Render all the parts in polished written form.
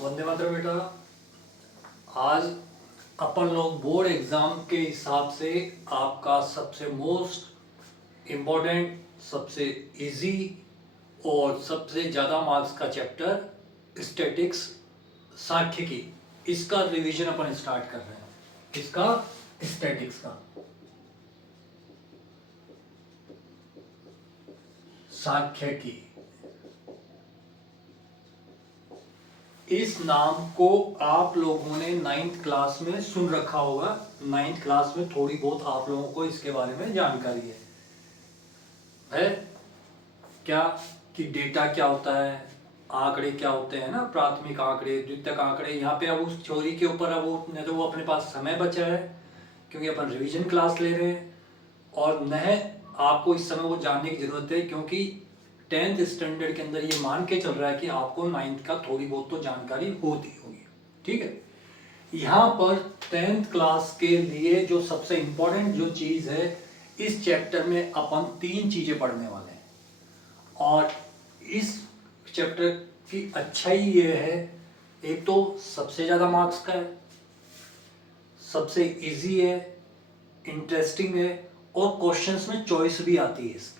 वंदे मातरम बेटा। आज अपन लोग बोर्ड एग्जाम के हिसाब से आपका सबसे मोस्ट इम्पोर्टेंट, सबसे इजी और सबसे ज़्यादा मार्क्स का चैप्टर स्टैटिक्स, सांख्यिकी, इसका रिवीजन अपन स्टार्ट कर रहे हैं। इसका स्टैटिक्स का सांख्यिकी, इस नाम को आप लोगों ने 9th क्लास में सुन रखा होगा। 9th क्लास में थोड़ी बहुत आप लोगों को इसके बारे में जानकारी है क्या कि डेटा क्या होता है, आंकड़े क्या होते हैं ना, प्राथमिक आंकड़े, द्वितीयक आंकड़े। यहाँ पे अब उस थ्योरी के ऊपर अब वो न तो वो अपने पास समय बचा है क्योंकि अपन रिवीजन क्लास ले रहे हैं, और न आपको इस समय वो जानने की जरूरत है क्योंकि 10th स्टैंडर्ड के अंदर ये मान के चल रहा है कि आपको 9th का थोड़ी बहुत तो जानकारी होती होगी। ठीक है, यहाँ पर 10th क्लास के लिए जो सबसे इंपॉर्टेंट जो चीज है, इस चैप्टर में अपन 3 चीजें पढ़ने वाले हैं। और इस चैप्टर की अच्छाई ये है, एक तो सबसे ज्यादा मार्क्स का है, सबसे इजी है, इंटरेस्टिंग है, और क्वेश्चंस में चॉइस भी आती है।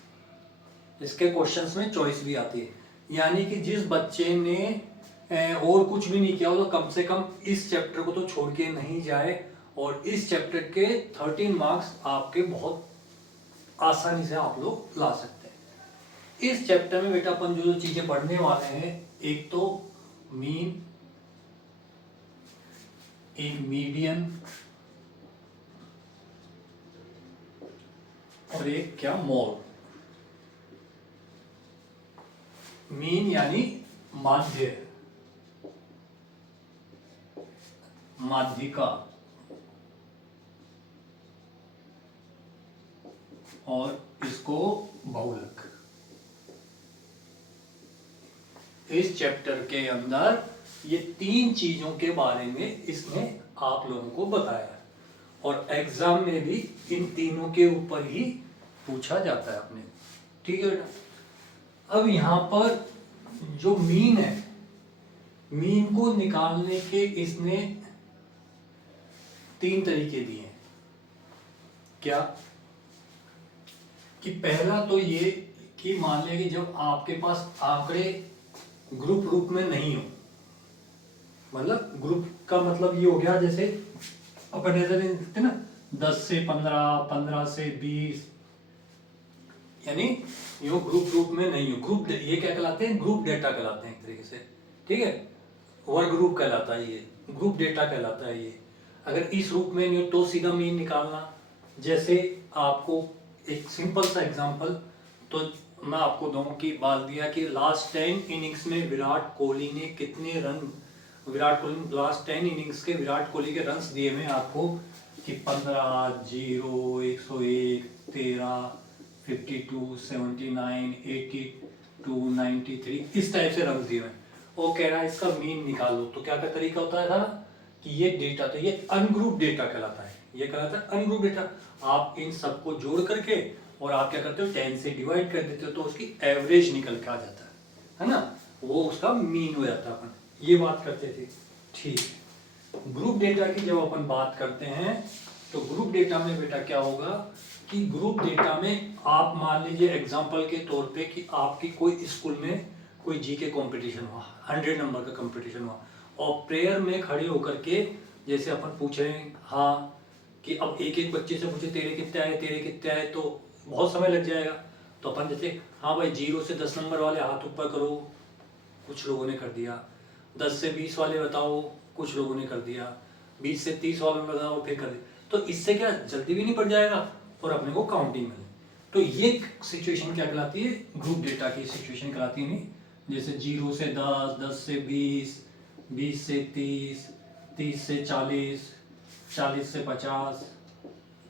इसके क्वेश्चंस में चॉइस भी आती है, यानी कि जिस बच्चे ने और कुछ भी नहीं किया हो तो कम से कम इस चैप्टर को तो छोड़ के नहीं जाए, और इस चैप्टर के 13 मार्क्स आपके बहुत आसानी से आप लोग ला सकते हैं। इस चैप्टर में बेटा अपन जो चीजें पढ़ने वाले हैं, एक तो मीन, एक मीडियन, और एक क्या मोड। मीन यानी माध्य, माध्यिका, और इसको बहुलक। इस चैप्टर के अंदर ये 3 चीजों के बारे में इसने आप लोगों को बताया, और एग्जाम में भी इन तीनों के ऊपर ही पूछा जाता है अपने। ठीक है बेटा। अब यहां पर जो मीन है, मीन को निकालने के इसने 3 तरीके दिए हैं। क्या कि पहला तो ये कि मान लिया कि जब आपके पास आंकड़े ग्रुप रूप में नहीं हो, मतलब ग्रुप का मतलब ये हो गया जैसे अपन ऐसे देखते ना 10 से 15, 15 से 20, यानी ये ग्रुप रूप में नहीं हो। ग्रुप ये क्या कहलाते हैं? ग्रुप डेटा कहलाते हैं एक तरीके से। ठीक है, वर्ग ग्रुप कहलाता है ये, ग्रुप डेटा कहलाता है ये। अगर इस रूप में नहीं हो तो सीधा मीन निकालना। जैसे आपको एक सिंपल सा एग्जांपल तो मैं आपको दूं कि बात दिया कि लास्ट 10 इनिंग्स में विराट कोहली ने कितने run, Virat Kohli last 10 innings के विराट कोहली के रन्स दिए हुए आपको कि 15, 0, 101, 13, 52, 79, 82, 93, इस टाइप से रन्स दिए हुए। वो कह रहा है इसका मीन निकालो, तो क्या का तरीका होता था कि ये डेटा, तो ये अनग्रुप डेटा कहलाता है। ये कहलाता है अनग्रुप डेटा। आप इन सबको जोड़ करके और आप क्या करते हो, 10 से डिवाइड कर देते हो तो उसकी एवरेज निकल के आ जाता है ना, वो उसका मीन हो जाता है। अपन ये बात करते थे। ठीक, ग्रुप डेटा की जब अपन बात करते हैं तो ग्रुप डेटा में बेटा क्या होगा कि ग्रुप डेटा में आप मान लीजिए एग्जांपल के तौर पे कि आपकी कोई स्कूल में कोई जीके कंपटीशन हुआ, 100 नंबर का कंपटीशन हुआ, और प्रेयर में खड़े होकर के जैसे अपन पूछ रहे हैं हाँ कि अब एक एक बच्चे से पूछे तेरे कितने आए, तेरे कितने आए, तो बहुत समय लग जाएगा। तो अपन जैसे हाँ भाई 0 से 10 नंबर वाले हाथ ऊपर करो, कुछ लोगों ने कर दिया। 10 से 20 वाले बताओ, कुछ लोगों ने कर दिया। 20 से 30 वालों में बताओ, फिर कर दिया। तो इससे क्या जल्दी भी नहीं पड़ जाएगा और अपने को काउंटिंग मिले। तो ये सिचुएशन क्या कहलाती है? ग्रुप डेटा की सिचुएशन कहलाती है। जैसे 0 से 10, 10 से 20, 20 से 30, 30 से 40, 40 से 50,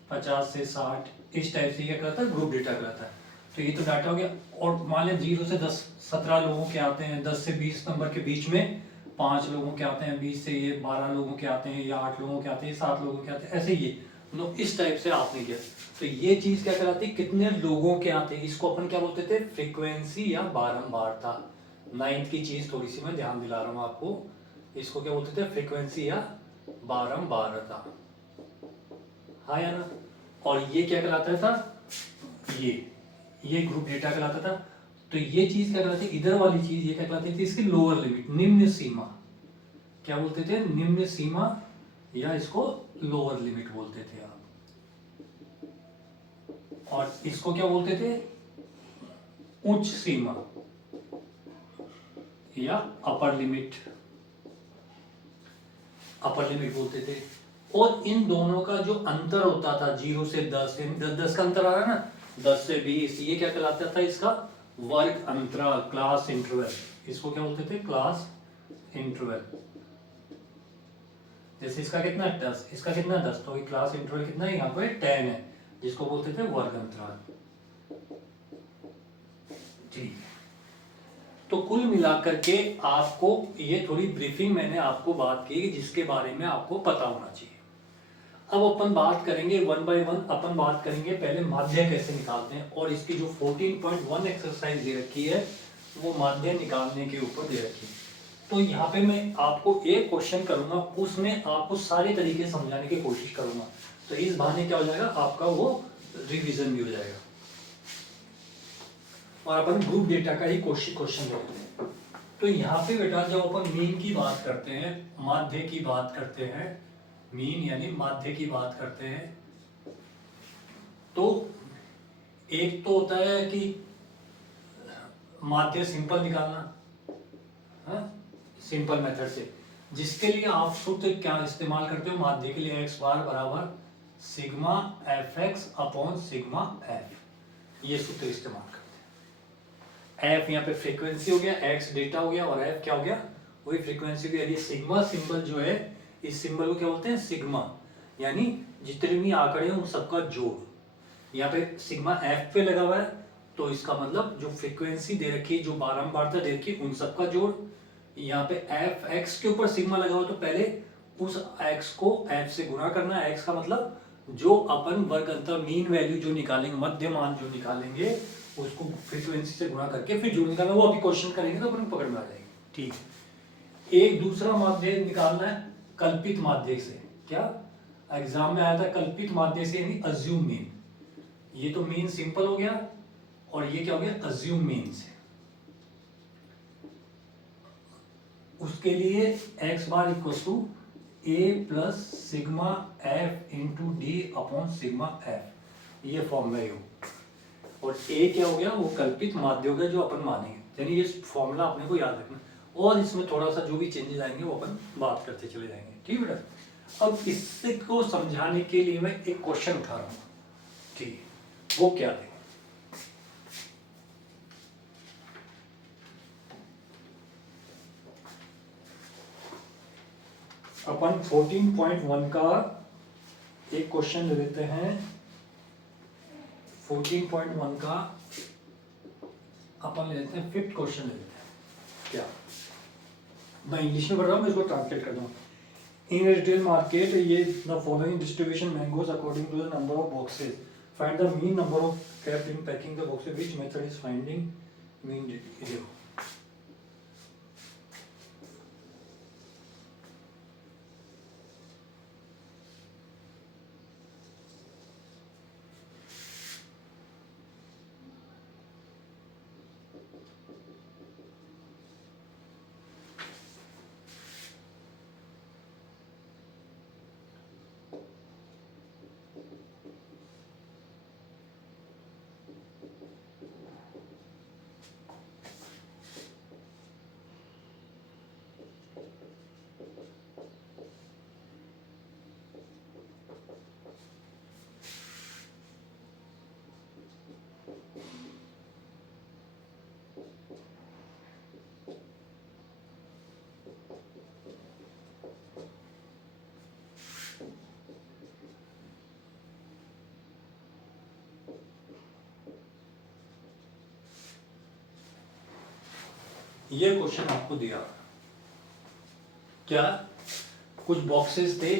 50 से 60, इस टाइप से क्या कहलाता है? ग्रुप डेटा कहलाता है। तो ये तो डाटा हो गया। और मान लें 0 से 10, 17 लोगों के आते हैं, 10 से 20 नंबर के बीच में 5 लोगों के आते हैं, 20 से ये 12 लोगों के आते हैं, या 8 लोगों के आते हैं, 7 लोगों के आते हैं, ऐसे ही नो इस टाइप से आपने किया। तो ये चीज क्या कहलाती है? कितने लोगों के आते हैं, इसको अपन क्या बोलते थे? फ्रीक्वेंसी या बारंबारता। 9th की चीज थोड़ी सी मैं ध्यान दिला रहा हूँ आपको इसको क्या बोलते थे, फ्रीक्वेंसी या बारंबारता, हाँ या ना। और ये क्या कहलाता था, ये ग्रुप डेटा कहलाता था। तो ये चीज क्या कहलाती, इधर वाली चीज ये क्या कहलाती थी, इसकी लोअर लिमिट, निम्न सीमा, क्या बोलते थे, निम्न सीमा, या इसको लोअर लिमिट बोलते थे आप। और इसको क्या बोलते थे, उच्च सीमा या अपर लिमिट, अपर लिमिट बोलते थे। और इन दोनों का जो अंतर होता था 0 से 10, 10 का अंतर आ रहा है ना, 10 से 20, ये क्या कहलाता था, इसका वर्ग अंतराल, क्लास इंटरवल। इसको क्या बोलते थे, क्लास इंटरवल। जैसे इसका कितना 10, इसका कितना 10, तो क्लास इंटरवल कितना है, यहाँ पे 10 है, जिसको बोलते थे वर्ग अंतराल। ठीक है, तो कुल मिलाकर के आपको ये थोड़ी ब्रीफिंग मैंने आपको बात की जिसके बारे में आपको पता होना चाहिए। अब अपन बात करेंगे वन बाय वन, अपन बात करेंगे पहले माध्य कैसे निकालते हैं, और इसकी जो 14.1 एक्सरसाइज दे रखी है वो माध्य निकालने के ऊपर दे रखी है। तो यहाँ पे मैं आपको एक क्वेश्चन करूंगा, उसमें आपको सारे तरीके समझाने की कोशिश करूंगा, तो इस बहाने क्या हो जाएगा, आपका वो रिवीजन भी हो जाएगा। और अपन ग्रुप डेटा का ही क्वेश्चन देखते हैं। तो यहाँ पे बेटा जब अपन मीन की बात करते हैं, माध्य की बात करते हैं, मीन यानी माध्य की बात करते हैं, तो एक तो होता है कि माध्य सिंपल निकालना, सिंपल मेथड से, जिसके लिए आप सूत्र क्या इस्तेमाल करते हो, माध्य के लिए x बार बराबर sigma F x upon sigma F, ये सूत्र इस्तेमाल करते हैं। एफ यहाँ पे फ्रीक्वेंसी हो गया, एक्स डेटा हो गया, और एफ क्या हो गया, वही फ्रीक्वेंसी हो गया। ये सिग्मा सिंबल जो है, इस सिंबल को क्या बोलते हैं, सिग्मा, यानी जितने भी आंकड़े हैं उन सबका जोड़। यहाँ पे सिग्मा एफ पे लगा हुआ है, तो इसका मतलब जो फ्रीक्वेंसी दे रखी है, जो बारंबारता दे रखी है, उन सबका जोड़। यहाँ पे एफ एक्स के ऊपर सिग्मा लगा हुआ, तो पहले उस एक्स को एफ से गुणा करना है। एक्स का मतलब जो अपन वर्ग अंतर मीन वैल्यू जो निकालेंगे, मध्य मान जो निकालेंगे, उसको फ्रीक्वेंसी से गुणा करके फिर जोड़ निकालना, वो अभी क्वेश्चन करेंगे तो अपन पकड़ में आ जाएगी। ठीक है, एक दूसरा माध्य निकालना है कल्पित माध्य से। क्या एग्जाम में आया था, कल्पित माध्य से यानी अज्यूम मीन। ये तो मीन सिंपल हो गया, और ये क्या हो गया, अज्यूम मीन से। उसके लिए x bar equal to A plus sigma F into D upon sigma F, ये फॉर्मूला हो। और ए क्या हो गया, वो कल्पित माध्य हो गया जो अपन मानेंगे, यानी ये फॉर्मूला अपने को याद रखना, और इसमें थोड़ा सा जो भी चेंजेस आएंगे वो अपन बात करते चले जाएंगे। ठीक है बेटा, अब इससे को समझाने के लिए मैं एक क्वेश्चन उठा रहा हूँ। ठीक है, वो क्या है, अपन 14.1 का एक क्वेश्चन ले लेते हैं। 14.1 का अपन ले लेते हैं, फिफ्थ क्वेश्चन ले लेते हैं। क्या, मैं इंग्लिश में पढ़ रहा हूँ, मैं इसको ट्रांसलेट कर दूँ। इन रिटेल मार्केट ये the following distribution mangoes according to the number of boxes, find the mean number of kept in packing the boxes, which method is finding mean. ये क्वेश्चन आपको दिया, क्या कुछ बॉक्सेस थे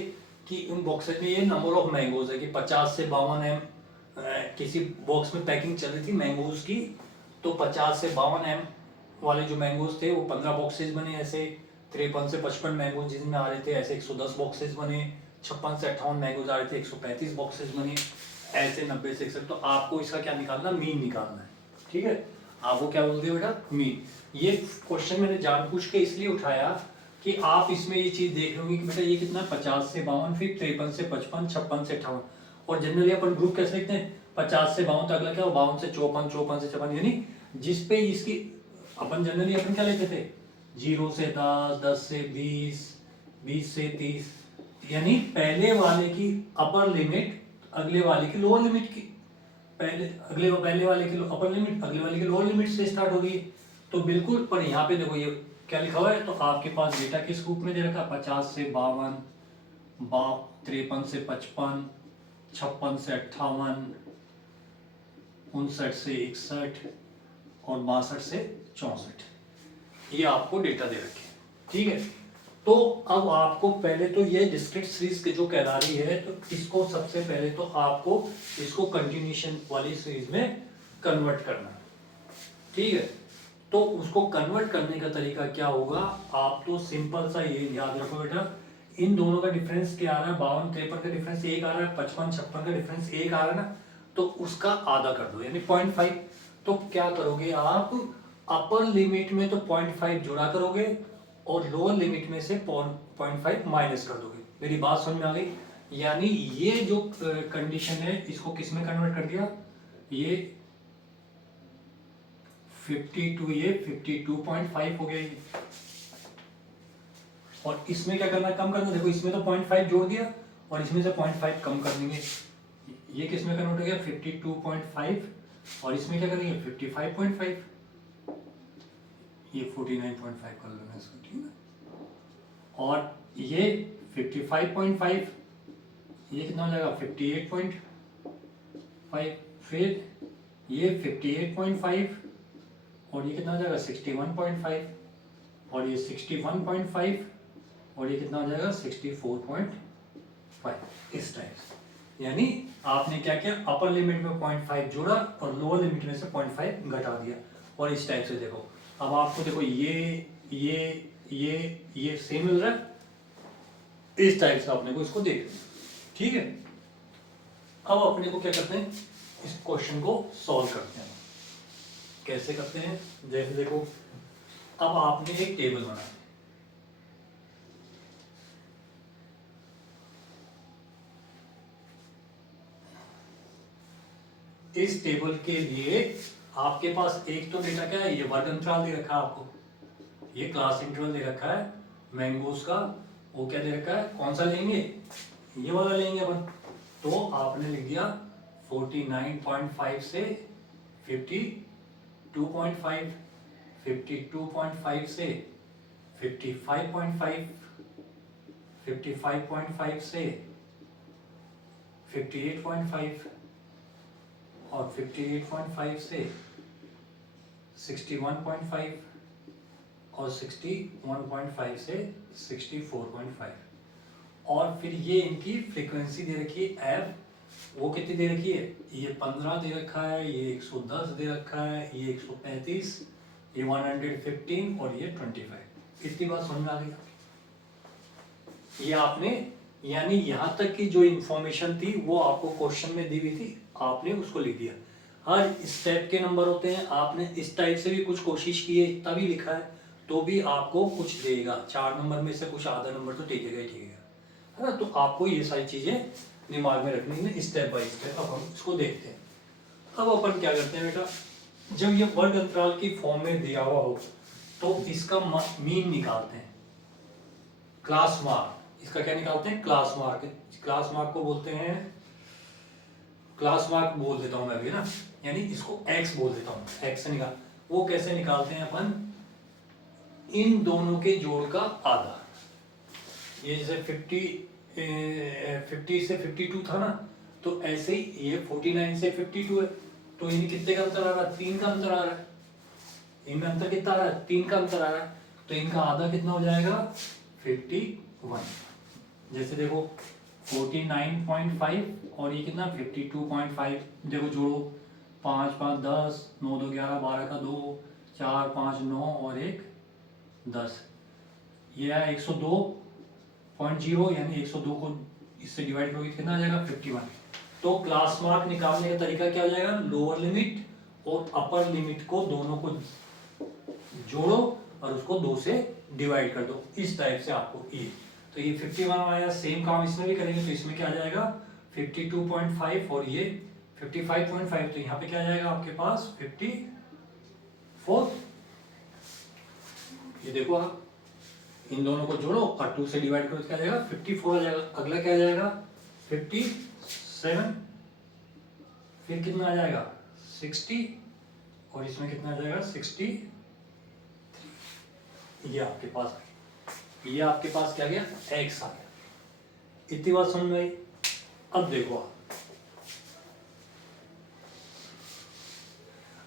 कि उन बॉक्सेस में ये नंबर ऑफ मैंगोज है कि 50 से 52 एम, किसी बॉक्स में पैकिंग चल रही थी मैंगोज की, तो 50 से 52 एम वाले जो मैंगोज थे वो 15 बॉक्सेस बने ऐसे, 53 से 55 मैंगो जिसमें आ रहे थे ऐसे 110 बॉक्सेस बने, 56 से 58 मैंगोज आ रहे थे 135 बॉक्सेस बने, ऐसे 90 से 61। तो आपको इसका क्या निकालना, मीन निकालना है। ठीक है, आपको क्या बोलते हैं बेटा, मीन। ये क्वेश्चन मैंने जानबूझ के इसलिए उठाया कि आप इसमें ये चीज देख रहे होंगे कि बेटा ये कितना 50 से 52, फिर 53 से 55, 56 से 58। और जनरली अपन ग्रुप कैसे लिखते हैं, 50 से 52 तो अगला क्या हो, 52 से 54, 54 से 56, यानी जिस पे इसकी अपन जनरली अपन क्या लेते थे, 0 से 10, 10 से 20, 20 से 30, यानी पहले वाले की अपर लिमिट अगले वाले की लोअर लिमिट की, पहले वाले की अपर लिमिट अगले वाले की लोअर लिमिट से स्टार्ट होगी। तो बिल्कुल, पर यहाँ पे देखो ये क्या लिखा हुआ है, तो आपके पास डेटा किस ग्रुप में दे रखा है, 50 से 52, 53 से 55, 56 से 58, 59 से 61 और 62 से 64, ये आपको डेटा दे रखे हैं। ठीक है, तो अब आपको पहले तो ये डिस्क्रीट सीरीज के जो कहला रही है, तो इसको सबसे पहले तो आपको इसको कंटिन्यूएशन वाली सीरीज में कन्वर्ट करना है। ठीक है, तो उसको कन्वर्ट करने का तरीका क्या होगा, आप तो सिंपल सा ये याद रखो बेटा, इन दोनों का डिफरेंस क्या आ रहा है, 52 53 का डिफरेंस 1 आ रहा है, 55 56 का डिफरेंस 1 आ रहा है ना, तो उसका आधा कर दो यानी 0.5। तो क्या करोगे आप, अपर लिमिट में तो 0.5 जोड़ा करोगे और लोअर लिमिट में से 0.5 माइनस कर दोगे। मेरी बात समझ में आ गई, यानी ये जो कंडीशन है इसको किस में कन्वर्ट कर दिया, ये 52, ये 52.5 हो गया। और इसमें क्या करना है, कम करना, देखो इसमें तो 0.5 जोड़ दिया और इसमें से 0.5 कम कर देंगे, ये किस में कन्वर्ट हो गया 52.5, और इसमें क्या करेंगे 55.5, ये 49.5 कर लेना इसको, ठीक है। और ये 55.5, ये कितना हो जाएगा 58.5, फिर ये 58.5 और ये कितना हो जाएगा 61.5, और ये 61.5 और ये कितना हो जाएगा 64.5, इस टाइप से। यानी आपने क्या किया, अपर लिमिट में 0.5 जोड़ा और लोअर लिमिट में से 0.5 घटा दिया, और इस टाइप से देखो। अब आपको देखो ये सेम मिल रहा है, इस टाइप से आपने को इसको देख, ठीक है। अब अपने को क्या करते हैं, इस क्वेश्चन को सॉल्व करते हैं। कैसे करते हैं, जैसे देखो, अब आपने एक टेबल बनाया, इस टेबल के लिए आपके पास एक तो डेटा क्या है, ये वर्ग अंतराल दे रखा है आपको, ये क्लास इंटरवल दे रखा है मैंगोस का, वो क्या दे रखा है, कौन सा लेंगे, ये वाला लेंगे अपन। तो आपने लिख दिया 49.5 से 52.5, 52.5 से 55.5, 55.5 से 58.5 और 58.5 से 61.5 और 61.5 से 64.5। और फिर ये इनकी फ्रीक्वेंसी दे रखी है एफ, वो कितनी दे रखी है, ये 15 दे रखा है, ये 110 दे रखा है, ये 135, ये 115 और ये 25। इतनी बात समझ में आ गई। ये आपने, यानी यहाँ तक की जो इंफॉर्मेशन थी वो आपको क्वेश्चन में दी हुई थी, आपने उसको लिख दिया। हर स्टेप के नंबर होते हैं, आपने इस टाइप से भी कुछ कोशिश की है तभी लिखा है, तो भी आपको कुछ देगा, 4 नंबर में से कुछ आधा नंबर तो टिकेगा ही टिकेगा, है ना। तो आपको ये सारी चीजें दिमाग में रखनी है स्टेप बाय स्टेप। अब हम इसको देखते हैं। अब अपन क्या करते हैं बेटा, जब ये वर्ग अंतराल की फॉर्म में दिया हुआ हो तो इसका मीन निकालते हैं, क्लास मार्क, इसका क्या निकालते हैं, क्लास मार्क। क्लास मार्क को बोलते हैं, क्लास मार्क बोल देता हूं मैं अभी ना, यानी इसको एक्स बोल देता हूं, एक्स से निकाल। वो कैसे निकालते हैं अपन, इन दोनों के जोड़ का आधा। ये जैसे 50 से 52 था ना, तो ऐसे ही ये 49 से 52 है, तो इनमें कितने का अंतर आ रहा है, 3 का अंतर आ रहा है। इनमें अंतर कितना आ रहा है, 3 का अंतर आ रहा है, तो इनका आधा कितना हो जाएगा 51। जैसे देखो 49.5 और ये कितना 52.5, देखो जोड़ो, 5 5 10, 9 2 11, 12 का 2, 4 5 9 और 1 10, ये आया 102.0 यानी 102 को इससे डिवाइड करोगे कितना आ जाएगा 51। तो क्लास मार्क निकालने का तरीका क्या हो जाएगा, लोअर लिमिट और अपर लिमिट को दोनों को जोड़ो और उसको 2 से डिवाइड कर दो, इस टाइप से आपको ये। तो ये 51 आया, सेम काम इसमें भी करेंगे तो इसमें क्या आ जाएगा 52.5 और ये 55.5, तो यहाँ पे क्या आ जाएगा आपके पास 54। ये देखो आप इन दोनों को जोड़ो और 2 से डिवाइड करो तो क्या आ जाएगा 54 आ जाएगा। अगला क्या आ जाएगा 57, फिर कितना आ जाएगा 60 और इसमें कितना आ जाएगा 63। ये आपके पास आ गया, ये आपके पास क्या गया x आ गया। इतनी बात समझ में आई। अब देखो आप,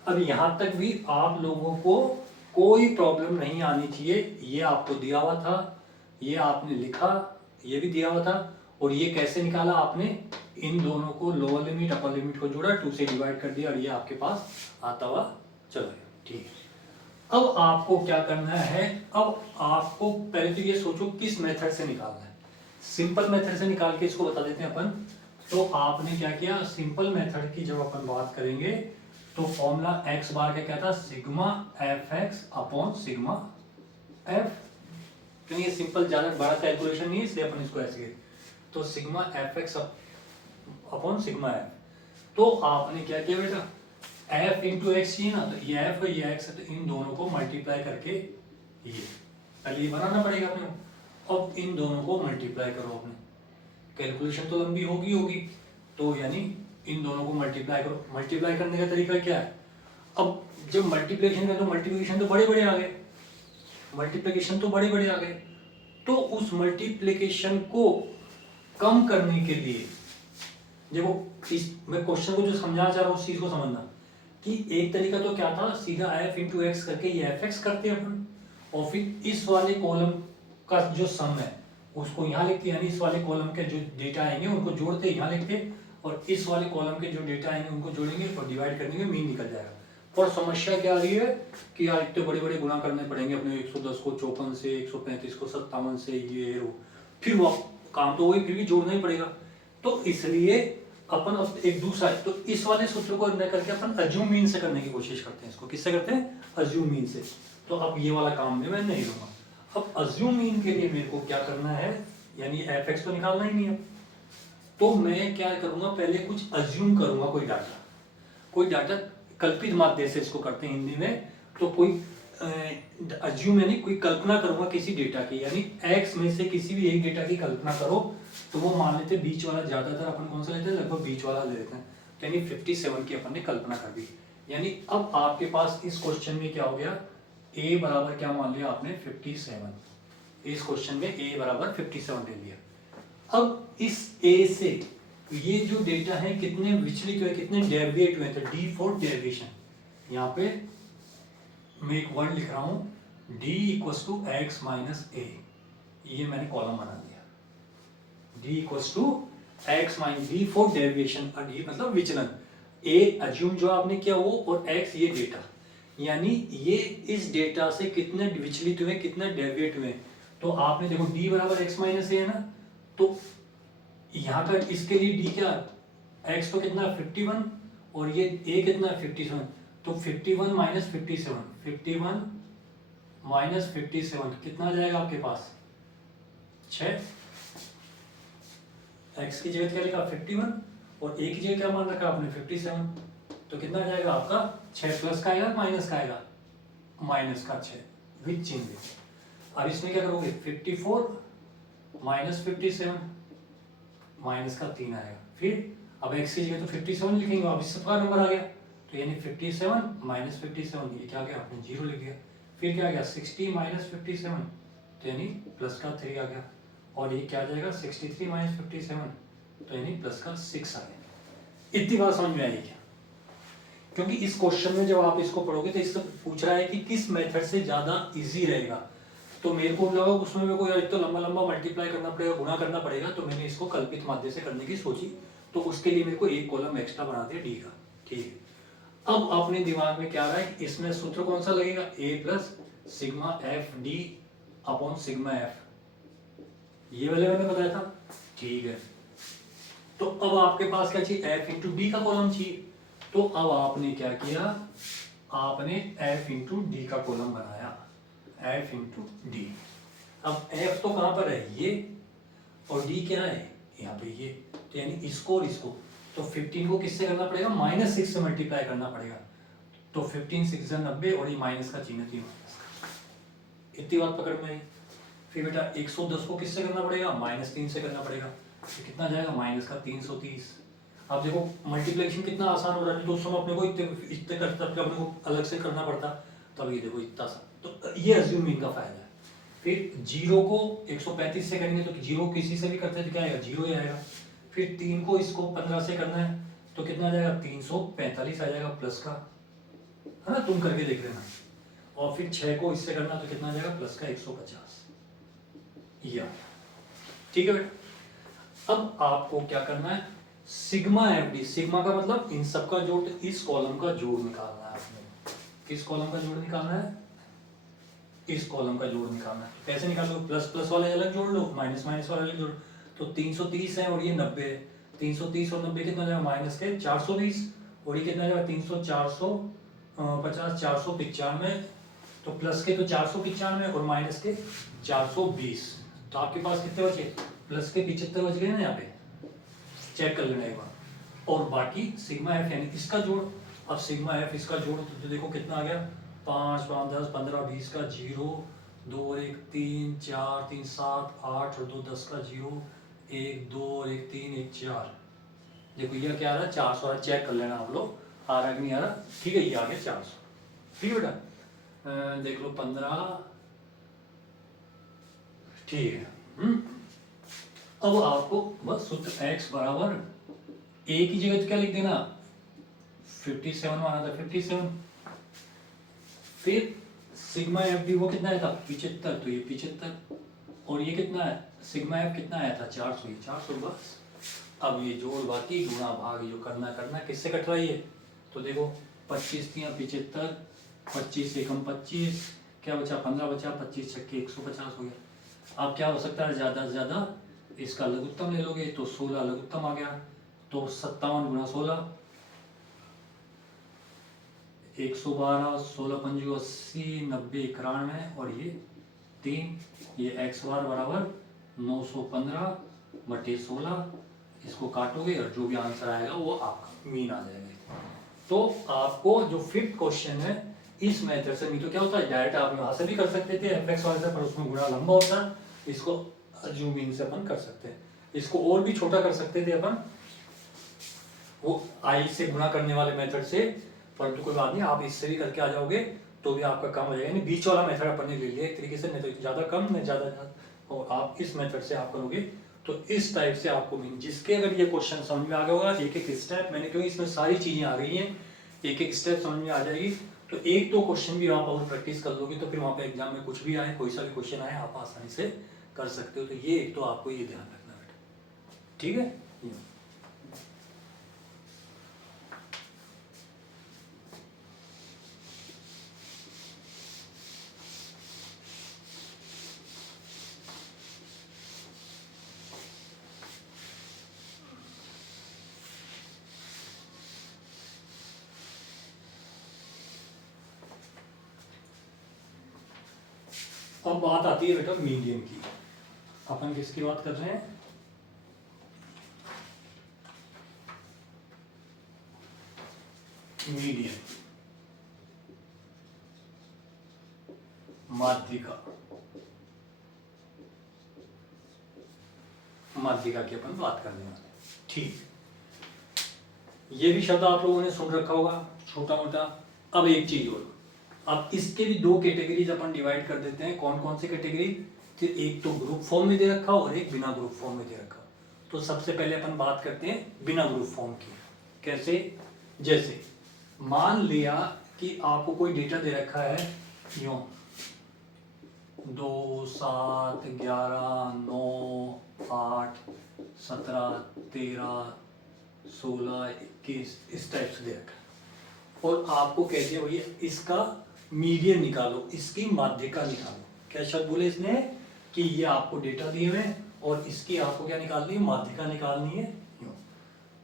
अब यहां तक भी आप लोगों को कोई प्रॉब्लम नहीं आनी चाहिए। ये आपको दिया हुआ था, ये आपने लिखा, ये भी दिया हुआ था, और ये कैसे निकाला आपने, इन दोनों को लोअर लिमिट अपर लिमिट को जोड़ा 2 से डिवाइड कर दिया और ये आपके पास आता हुआ चला गया। ठीक है, अब आपको क्या करना है, अब आपको पहले तो ये सोचो किस मेथड से निकालना है। सिंपल मेथड से निकाल के इसको बता देते हैं अपन। तो आपने क्या किया, सिंपल मेथड की जब अपन बात करेंगे तो फॉर्मूला x बार का क्या था, sigma F x upon sigma F, क्योंकि ये सिंपल ज्यादा बड़ा कैलकुलेशन नहीं है इसलिए अपन इसको ऐसे, तो sigma F x upon sigma F. तो आपने क्या किया बेटा, एफ इंटू एक्स चाहिए ना, तो ये एफ है ये एक्स है, तो इन दोनों को मल्टीप्लाई करके ये पहले ये बनाना पड़ेगा अपने को। अब इन दोनों को मल्टीप्लाई करो अपने, कैलकुलेशन तो लंबी होगी होगी, तो यानी इन दोनों को मल्टीप्लाई करो। मल्टीप्लाई करने का तरीका क्या है, अब जब मल्टीप्लिकेशन का तो मल्टीप्लिकेशन तो बड़े बड़े आ गए, मल्टीप्लिकेशन तो बड़े बड़े आ गए, तो उस मल्टीप्लिकेशन को कम करने के लिए देखो इस मैं क्वेश्चन को जो समझाना चाह रहा हूँ उस चीज को समझना कि एक तरीका तो क्या था, सीधा f इंटू एक्स करके ये एफ एक्स करते हैं अपन, और फिर इस वाले कॉलम का जो सम है उसको यहाँ लिखते, यानी इस वाले कॉलम के जो डेटा आएंगे उनको जोड़ते यहाँ लिखते, और इस वाले कॉलम के जो डेटा आएंगे उनको जोड़ेंगे और डिवाइड करने में मीन निकल जाएगा। पर समस्या क्या आ रही है कि यार इतने बड़े बड़े गुणा करने पड़ेंगे अपने 110 को 54 से, 135 को 57 से, ये वो, फिर वो काम तो वही फिर भी जोड़ना ही पड़ेगा। तो इसलिए अपन एक दूसरा, तो इस वाले सूत्र को न करके अपन अज्यूम मीन से करने की कोशिश करते हैं। इसको किससे करते हैं, अज्यूम मीन से। तो अब ये वाला काम में मैं नहीं लूंगा। अब अज्यूम मीन के लिए मेरे को क्या करना है, यानी एफ एक्स तो निकालना ही नहीं है, तो मैं क्या करूंगा, पहले कुछ अज्यूम करूंगा, कोई डाटा कल्पित माध्य से इसको करते हैं हिंदी में, तो कोई अज्यूम यानी कोई कल्पना करूंगा किसी डेटा की, यानी एक्स में से किसी भी एक डेटा की कल्पना करो, तो वो मान लेते बीच वाला, ज्यादातर अपन कौन सा लेते हैं, लगभग बीच वाला ले लेते हैं, तो यानी 57 की अपन ने कल्पना कर दी। यानी अब आपके पास इस क्वेश्चन में क्या हो गया, a बराबर क्या मान लिया आपने 57, इस क्वेश्चन में a बराबर 57 ले लिया। अब इस a से ये जो डेटा है कितने विचलित हुए, कितने डेविएट हुए, तो d फॉर डेविएशन। यहाँ पे मैं एक वर्ड लिख रहा हूं d equals to x minus a, ये मैंने कॉलम बना दिया, d equals to x minus d for deviation, और d मतलब विचलन, a अज्यूम जो आपने किया वो, और x ये डेटा, यानी ये इस डेटा से कितने विचलित हुए, कितने डेविएट हुए। तो आपने देखो d बराबर x माइनस ए है ना, तो यहाँ का इसके लिए d क्या, x तो कितना 51 और ये a कितना 57, तो 51 माइनस 57, 51 माइनस 57 कितना आ जाएगा आपके पास 6, x की जगह क्या लिखा 51 और a की जगह क्या मान रखा आपने 57, तो कितना आ जाएगा आपका 6, प्लस का आएगा माइनस का आएगा, माइनस का 6 विथ चिन्ह। अब इसमें क्या करोगे 54 माइनस 57, माइनस का 3 आएगा, फिर अब x की जगह तो 57 लिखेंगे, अब इस सबका नंबर आ गया, तो यानी 57 माइनस 57, ये क्या गया आपने 0 लिख दिया, फिर क्या आ गया 60 माइनस 57, तो यानी प्लस का 3 आ गया, और ये क्या आ जाएगा 63 माइनस 57, तो यानी प्लस का 6 आ गया। इतनी बात समझ में आई क्या, क्योंकि इस क्वेश्चन में जब आप इसको पढ़ोगे तो इससे पूछ रहा है कि किस मेथड से ज्यादा इजी रहेगा, तो मेरे को लगा उसमें मेरे को यार तो लंबा लंबा मल्टीप्लाई करना पड़ेगा, गुणा करना पड़ेगा, तो मैंने इसको कल्पित माध्य से करने की सोची, तो उसके लिए मेरे को एक कॉलम एक्स्ट्रा बना दिया डी का। ठीक है, अब अपने दिमाग में क्या आ रहा है, इसमें सूत्र कौन सा लगेगा, a plus sigma F D upon sigma F, ये वाले मैंने बताया था, ठीक है। तो अब आपके पास क्या चाहिए, एफ इंटू डी का कॉलम चाहिए। तो अब आपने क्या किया, आपने एफ इंटू डी का कॉलम बनाया, एफ इंटू डी। अब एफ तो कहां पर है, ये, और डी क्या है यहाँ पे ये, तो यानी इसको और इसको, तो 15 को किससे करना पड़ेगा, -6 से मल्टीप्लाई करना पड़ेगा। तो 15 6 90, और ये माइनस का चिन्ह थी, इतनी बात पकड़ में आई। फिर बेटा 110 को किससे करना पड़ेगा, -3 से करना पड़ेगा, तो कितना जाएगा, -330। अब देखो मल्टीप्लिकेशन कितना आसान हो रहा है, तो उस समय अपने को इतने करते अपने को अलग से करना पड़ता, तब ये देखो इतना सा, तो ये अज्यूमिंग का फायदा है। फिर 0 को 135 से करेंगे तो 0 किसी से भी करते हैं तो क्या आएगा, 0 ही आएगा। फिर 3 को इसको 15 से करना है तो कितना आ जाएगा, 345 आ जाएगा प्लस का, है ना, तुम करके देख लेना। और फिर 6 को इससे करना तो कितना आ जाएगा, प्लस का 150, ये आ गया, ठीक है बेटा। अब आपको क्या करना है, सिग्मा एफ डी, सिग्मा का मतलब इन सब का जोड़, इस कॉलम का जोड़ निकालना है आपने। किस कॉलम का जोड़ निकालना है, इस कॉलम का जोड़ निकालना है। कैसे निकालो, प्लस प्लस वाले अलग जोड़ लो, माइनस माइनस वाले अलग जोड़। तो 330 है और ये 90 है, 330 और 90 कितना जाएगा, माइनस के 420, और ये कितना जाएगा 300 450 495, तो प्लस के तो 495 और माइनस के 420, तो आपके पास कितने बचे, प्लस के 75 बच गए ना, यहाँ पे चेक कर लेना एक बार। और बाकी सिग्मा एफ यानी इसका जोड़, अब सिग्मा एफ इसका जोड़ तो देखो कितना आ गया, 5 5 10 15 20 का 0, 2 और 1 3 4 3 7 8 और 2 10 का 0, 1 2 और 1 3 1 4, देखो ये क्या आ रहा है, 400 आ रहा है, चेक कर लेना आप लोग आ रहा है कि नहीं आ रहा, ठीक है, ये आ गया 400, ठीक है बेटा। देख लो 15, ठीक है। अब आपको बस सूत्र x बराबर a की जगह क्या लिख देना, 57 माना था, 57। फिर सिग्मा एफ डी वो कितना आया था, 75, तो ये 75, और ये कितना है, सिग्मा एफ कितना आया था, 400, ये 400 बस। अब ये जोड़ बाकी गुणा भाग जो करना किससे कट रहा है ये, तो देखो 25 3 75, 25 एकम 25, क्या बचा 15 बचा, 25 छक्के 150 हो गया। अब क्या हो सकता है, ज़्यादा से ज़्यादा इसका लघुत्तम ले लोगे तो 16 लघुत्तम आ गया, तो 57 गुणा 16, 112, 16 पंजू 80, 90 91, और ये 3, ये x बार बराबर 915 बटे 16, इसको काटोगे और जो भी आंसर आएगा वो आपका मीन आ जाएगा। तो आपको जो फिफ्थ क्वेश्चन है इस मेथड से, नहीं तो क्या होता है डायरेक्ट आप यहाँ से भी कर सकते थे fx वाले से, पर उसमें गुणा लंबा होता है, इसको जो मीन से अपन कर सकते हैं। इसको और भी छोटा कर सकते थे अपन, वो आई से गुणा करने वाले मेथड से, परंतु कोई बात नहीं, आप इससे भी करके आ जाओगे तो भी आपका काम हो जाएगा। यानी बीच वाला मेथड अपन ने ले लिया एक तरीके से, नहीं तो ज़्यादा कम नहीं ज़्यादा, और आप इस मेथड से आप करोगे तो इस टाइप से आपको मीन, जिसके अगर ये क्वेश्चन समझ में आ गया होगा, एक एक स्टेप मैंने, क्योंकि इसमें सारी चीज़ें आ गई हैं, एक एक स्टेप समझ में आ जाएगी, तो एक दो क्वेश्चन भी आप और प्रैक्टिस कर लोगे तो फिर वहाँ पे एग्जाम में कुछ भी आए, कोई सा भी क्वेश्चन आए, आप आसानी से कर सकते हो। तो ये एक तो आपको ये ध्यान रखना बेटा, ठीक है। अब बात आती है बेटा मीडियन की। अपन किसकी बात कर रहे हैं, मीडियन, माध्यिका, माध्यिका की अपन बात करने वाले, ठीक। ये भी शब्द आप लोगों ने सुन रखा होगा छोटा मोटा। अब एक चीज और, अब इसके भी दो कैटेगरीज अपन डिवाइड कर देते हैं। कौन कौन सी कैटेगरी, तो एक तो ग्रुप फॉर्म में दे रखा और एक बिना ग्रुप फॉर्म में दे रखा। तो सबसे पहले अपन बात करते हैं बिना ग्रुप फॉर्म की। कैसे, जैसे मान लिया कि आपको कोई डेटा दे रखा है यूं 2 7 11 9 8 17 13 16 21 इस टाइप से दे रखा है, और आपको कह दिया भैया इसका मीडियन निकालो, इसकी माध्यिका निकालो। क्या शब्द बोले इसने कि ये आपको डेटा दिए हुए हैं और इसकी आपको क्या निकालनी है, माध्यिका निकालनी है। यूं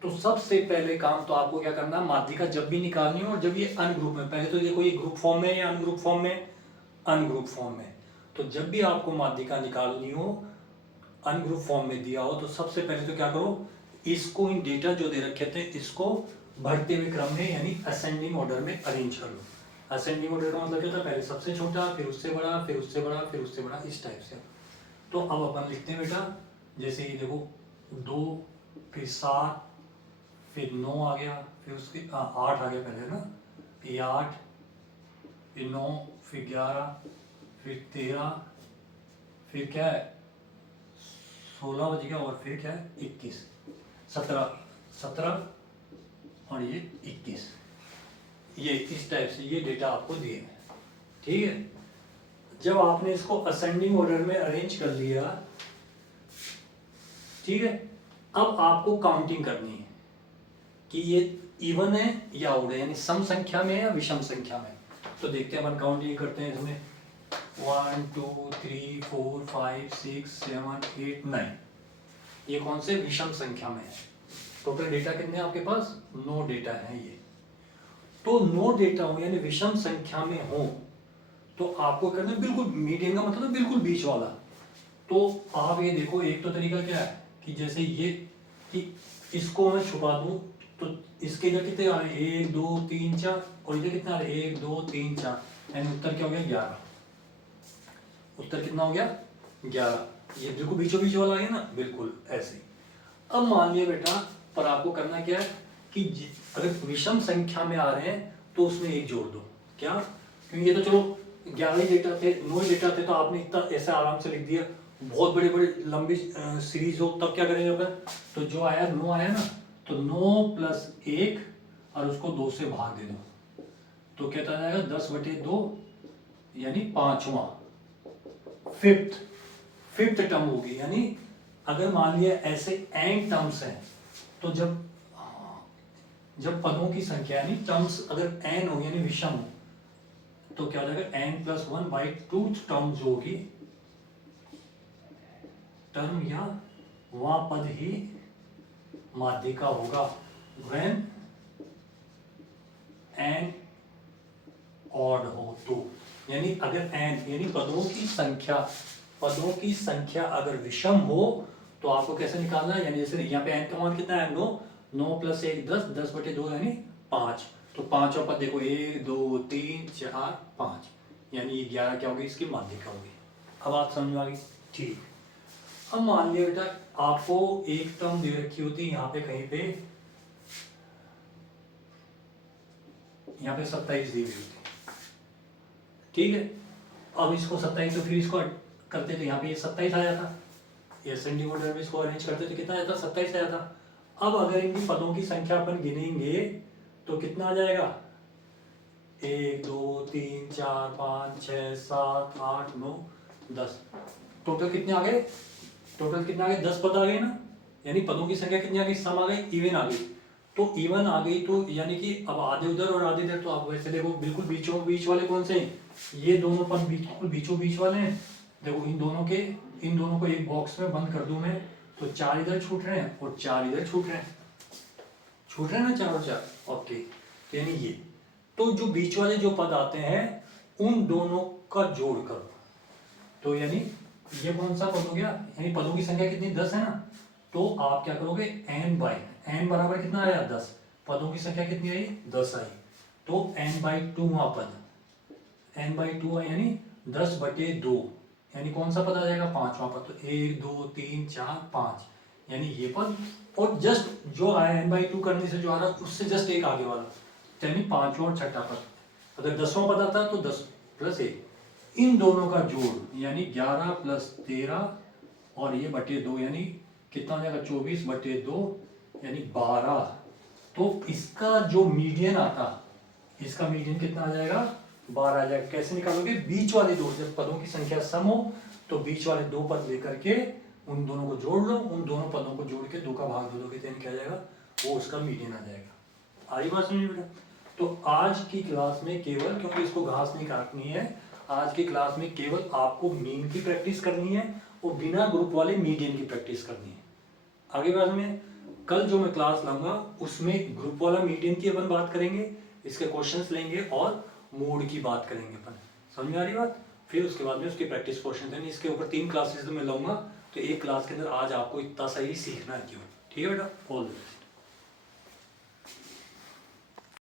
तो सबसे पहले काम तो आपको क्या करना है, माध्यिका जब भी निकालनी हो और जब ये अनग्रुप में, पहले तो देखो ये ग्रुप फॉर्म में या अनग्रुप फॉर्म में, अनग्रुप फॉर्म में, तो जब भी आपको माध्यिका निकालनी हो अनग्रुप फॉर्म में दिया हो तो सबसे पहले तो क्या करो, इसको इन डेटा जो दे रखे थे इसको बढ़ते हुए क्रम में यानी असेंडिंग ऑर्डर में अरेंज कर लो। असेंडिंग ऑर्डर का मतलब क्या था, पहले सबसे छोटा, फिर उससे बड़ा, फिर उससे बड़ा, फिर उससे बड़ा, इस टाइप से। तो अब अपन लिखते हैं बेटा, जैसे ये देखो 2, फिर 7, फिर 9 आ गया, फिर उसके 8 आ गया पहले ना, ये 8, फिर 9, फिर 11, फिर 13, फिर क्या है 16 बज गया, और फिर क्या है 21, 17 और ये 21, ये इस टाइप से ये डेटा आपको दिए हैं। ठीक है, जब आपने इसको असेंडिंग ऑर्डर में अरेंज कर लिया, ठीक है, अब आपको काउंटिंग करनी है कि ये इवन है या ऑड है, यानी सम संख्या में या विषम संख्या में। तो देखते हैं, अपन काउंटिंग करते हैं इसमें 1 2 3 4 5 6 7 8 9, ये कौन से विषम संख्या में है। टोटल डेटा कितने हैं आपके पास, 9 डेटा है ये। तो 9 डेटा हो यानी विषम संख्या में हो तो आपको करना है बिल्कुल मीडियन का मतलब बिल्कुल बीच वाला। तो आप ये देखो, एक तो तरीका क्या है कि जैसे ये कि इसको मैं छुपा दूं तो इसके इधर कितने आ रहे हैं 1 2 3 4 और इधर कितना आ रहा है 1 2 3 4, यानी उत्तर क्या हो गया 11। उत्तर कितना हो गया 11, ये बिल्कुल बीचों बीच वाला आ गया ना, बिल्कुल ऐसे। अब मान लिया बेटा, पर आपको करना क्या है कि अगर विषम संख्या में आ रहे हैं तो उसमें एक जोड़ दो। क्या, क्योंकि ये तो चलो 11 ही डेटा थे, 9 ही डेटा थे, तो आपने इतना ऐसे आराम से लिख दिया। बहुत बड़े बड़े लंबी सीरीज हो तब क्या करेंगे अपन, तो जो आया 9 आया ना, तो 9 प्लस 1 और उसको 2 से भाग दे दो, तो क्या आ जाएगा 10/2 यानी 5वां, फिफ्थ टर्म होगी। यानी अगर मान लिया ऐसे एन टर्म्स हैं तो जब पदों की संख्या यानी टर्म्स अगर एन हो यानी विषम हो तो क्या हो जाएगा n+1/2 टर्म जो होगी, टर्म या वह पद ही माध्यिका होगा when n ऑड हो तो। यानी अगर n यानी पदों की संख्या अगर विषम हो तो आपको कैसे निकालना है, यानी जैसे यहाँ पे n का मान कितना है 9, 9 प्लस 1 10, 10/2 यानी 5, तो 5वां पद देखो 1 2 3 4 5, यानी ये 11 क्या होगी इसकी माध्यिका होगी। अब बात समझ में आ गई, ठीक। अब मान लिया बेटा आपको एक टर्म दे रखी होती है यहाँ पे कहीं पे, यहाँ पे 27 दी हुई होती, ठीक है। अब इसको 27, तो फिर इसको करते तो यहाँ पे ये 27 आ जाता, ये असेंडिंग ऑर्डर में इसको अरेंज करते तो कितना आ जाता 27 आ जाता। अब अगर इनकी पदों की संख्या अपन गिनेंगे तो कितना आ जाएगा 1 2 3 4 5 6 7 8 9 10, टोटल कितने आ गए, 10 पद आ गए ना, यानी पदों की संख्या कितनी आ गई, सम आ गई, इवन आ गई। तो इवन आ गई तो यानी कि अब आधे उधर और आधे इधर, तो आप वैसे देखो बिल्कुल बीचों बीच वाले कौन से हैं, ये दोनों पद बिल्कुल बीचों बीच वाले हैं। देखो इन दोनों को एक बॉक्स में बंद कर दूं मैं, तो 4 इधर छूट रहे हैं और 4 इधर छूट रहे हैं ना, 4 और 4, ओके। यानी ये तो जो बीच वाले जो पद आते हैं उन दोनों का जोड़ करो, तो यानी ये कौन सा पद हो गया, यानी पदों की संख्या कितनी 10 है ना, तो आप क्या करोगे n बराबर कितना आया 10, पदों की संख्या कितनी आई 10 आई, तो n/2 पद, n/2 यानी 10/2, यानी कौन सा पद आ जाएगा 5वां पद, तो 1 2 3 4 5, यानी ये पद, और जस्ट जो आया n/2 करने से जो आ रहा उससे जस्ट एक आगे वाला, यानी 5वां और 6ठा पद। अगर 10वां पद आता तो 10 + 1, इन दोनों का जोड़ यानी 11 + 13 और ये /2 यानी कितना हो जाएगा 24/2 यानी 12। तो इसका जो मीडियन आता, इसका मीडियन कितना आ जाएगा 12 आ जाएगा। कैसे निकालोगे, बीच वाले दो, जब पदों की संख्या सम हो तो बीच वाले दो पद लेकर के उन दोनों को जोड़ लो, उन दोनों पदों को जोड़ के 2 का भाग दे दोगे, तो क्या आ जाएगा वो उसका मीडियन आ जाएगा। आई बात समझ बेटा। तो आज की क्लास में केवल, क्योंकि इसको घास नहीं काटनी है, आज की क्लास में केवल आपको मीन की प्रैक्टिस करनी है और बिना ग्रुप वाले मीडियन की प्रैक्टिस करनी है। आगे बाद में कल जो मैं क्लास लाऊंगा उसमें ग्रुप वाला मीडियन की अपन बात करेंगे, इसके क्वेश्चंस लेंगे और मोड की बात करेंगे अपन। समझ में आ रही बात? फिर उसके बाद में उसके प्रैक्टिस पोर्शन देंगे। इसके ऊपर 3 क्लासेस तो मैं लाऊंगा, तो एक क्लास के अंदर आज आपको इतना सही सीखना है क्यों। ठीक है बेटा, ऑल द बेस्ट।